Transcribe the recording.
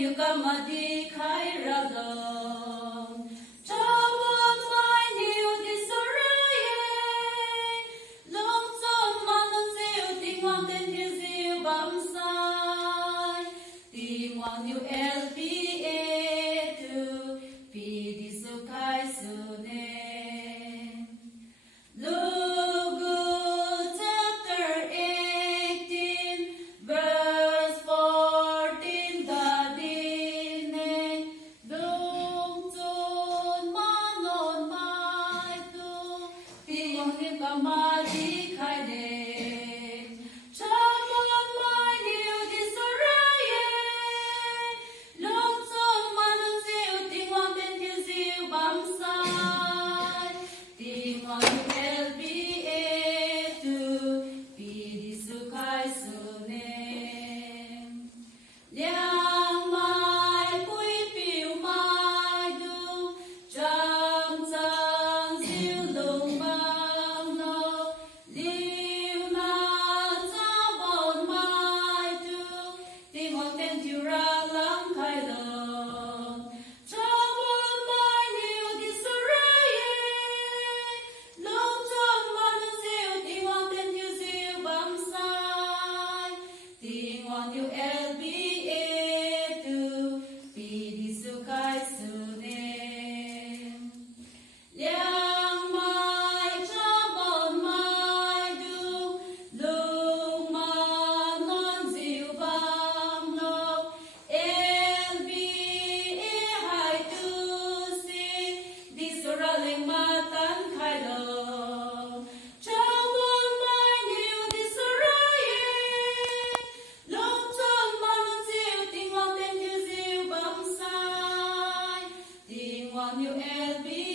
you come a di khai ra dong. New LPA to Pidi Sukai Sune. Lugu chapter 18, verse 14, Dadine. Lung Chun Manon Mai Tu, Tingong Nika Madi Kaide. Liangmai pui piu mai du, chăm chăm siêu lung bang no, liu na cha bon mai du, tiếng ngọt tên chiu ra lắng khai lòng. Cha bon mai niu đi sa ra ye, lúc chọn mà nun siêu tiếng ngọt tên chiu siêu bám sai, tiếng ngọt niu LB Liangmai cha bon mai du, lung ma non diu bam lo, LBA hai tu si, di sura ling ma tan khai lo. Cha bon mai niu di sura ye, lúc chọn ma non diu tiếng ngọt tên diu diu bam sai, tiếng ngọt niu LB